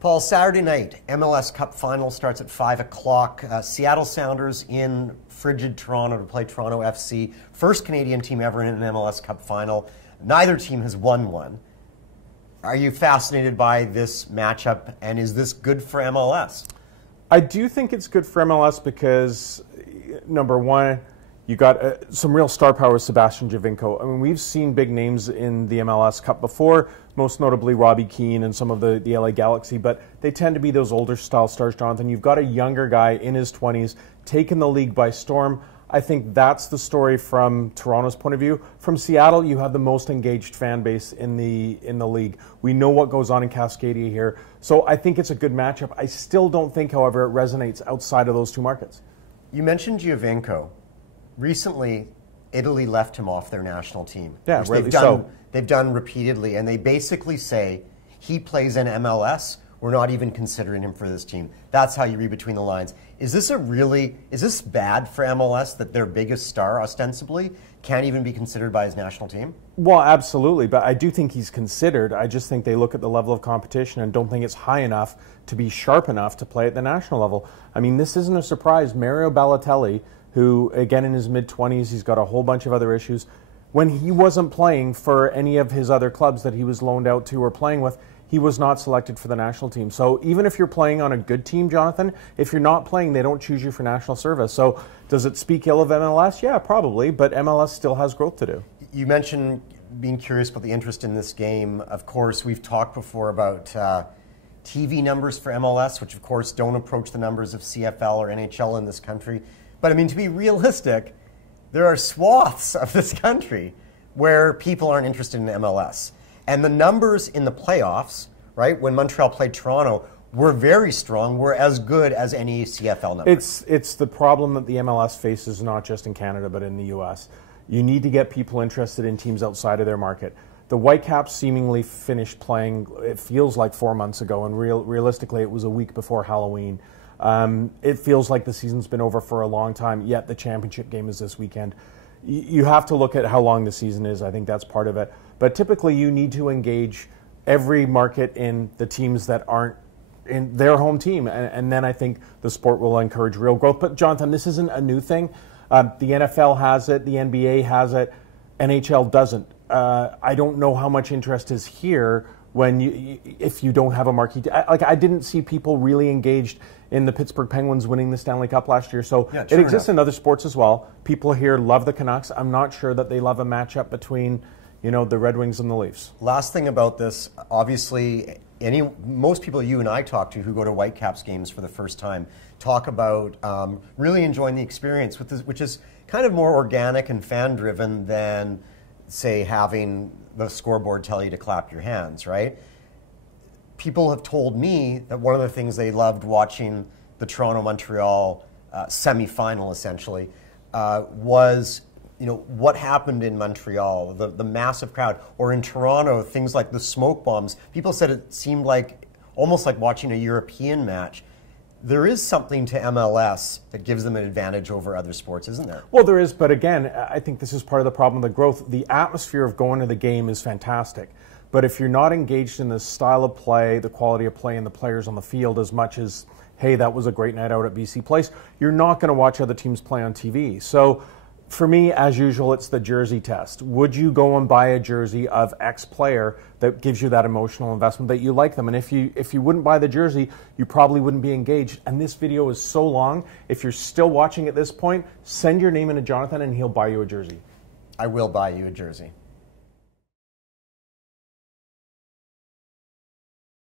Paul, Saturday night, MLS Cup final starts at 5 o'clock. Seattle Sounders in frigid Toronto to play Toronto FC. First Canadian team ever in an MLS Cup final. Neither team has won one. Are you fascinated by this matchup, and is this good for MLS? I do think it's good for MLS because, number one, you got some real star power, Sebastian Giovinco. I mean, we've seen big names in the MLS Cup before, most notably Robbie Keane and some of the LA Galaxy, but they tend to be those older style stars, Jonathan. You've got a younger guy in his 20s taking the league by storm. I think that's the story from Toronto's point of view. From Seattle, you have the most engaged fan base in the league. We know what goes on in Cascadia here, so I think it's a good matchup. I still don't think, however, it resonates outside of those two markets. You mentioned Giovinco. Recently, Italy left him off their national team. Yeah, rightly so. They've done repeatedly, and they basically say, he plays in MLS, we're not even considering him for this team. That's how you read between the lines. Is this bad for MLS that their biggest star, ostensibly, can't even be considered by his national team? Well, absolutely, but I do think he's considered. I just think they look at the level of competition and don't think it's high enough to be sharp enough to play at the national level. I mean, this isn't a surprise. Mario Balotelli, who, again, in his mid-20s, he's got a whole bunch of other issues. When he wasn't playing for any of his other clubs that he was loaned out to or playing with, he was not selected for the national team. So even if you're playing on a good team, Jonathan, if you're not playing, they don't choose you for national service. So does it speak ill of MLS? Yeah, probably, but MLS still has growth to do. You mentioned being curious about the interest in this game. Of course, we've talked before about TV numbers for MLS, which of course don't approach the numbers of CFL or NHL in this country. But I mean, to be realistic, there are swaths of this country where people aren't interested in MLS. And the numbers in the playoffs, right, when Montreal played Toronto, were very strong, were as good as any CFL numbers. It's the problem that the MLS faces not just in Canada but in the US. You need to get people interested in teams outside of their market. The Whitecaps seemingly finished playing, it feels like 4 months ago, and realistically it was a week before Halloween. It feels like the season's been over for a long time, yet the championship game is this weekend. You have to look at how long the season is. I think that's part of it. But typically you need to engage every market in the teams that aren't in their home team. And then I think the sport will encourage real growth. But Jonathan, this isn't a new thing. The NFL has it. The NBA has it. NHL doesn't. I don't know how much interest is here if you don't have a marquee. I didn't see people really engaged in the Pittsburgh Penguins winning the Stanley Cup last year. So yeah, it exists in other sports as well. People here love the Canucks. I'm not sure that they love a matchup between, the Red Wings and the Leafs. Last thing about this, obviously, most people you and I talk to who go to Whitecaps games for the first time talk about really enjoying the experience with this, which is kind of more organic and fan-driven than, say, having the scoreboard tell you to clap your hands, right? People have told me that one of the things they loved watching the Toronto-Montreal semifinal, essentially, was what happened in Montreal, the massive crowd, or in Toronto, things like the smoke bombs. People said it seemed almost like watching a European match. There is something to MLS that gives them an advantage over other sports, isn't there? Well, there is, but again, I think this is part of the problem of the growth. The atmosphere of going to the game is fantastic, but if you're not engaged in the style of play, the quality of play, and the players on the field as much as, hey, that was a great night out at BC Place, you're not going to watch other teams play on TV. So for me, as usual, it's the jersey test. Would you go and buy a jersey of X player that gives you that emotional investment that you like them? And if you wouldn't buy the jersey, you probably wouldn't be engaged. And this video is so long. If you're still watching at this point, send your name in to Jonathan and he'll buy you a jersey. I will buy you a jersey.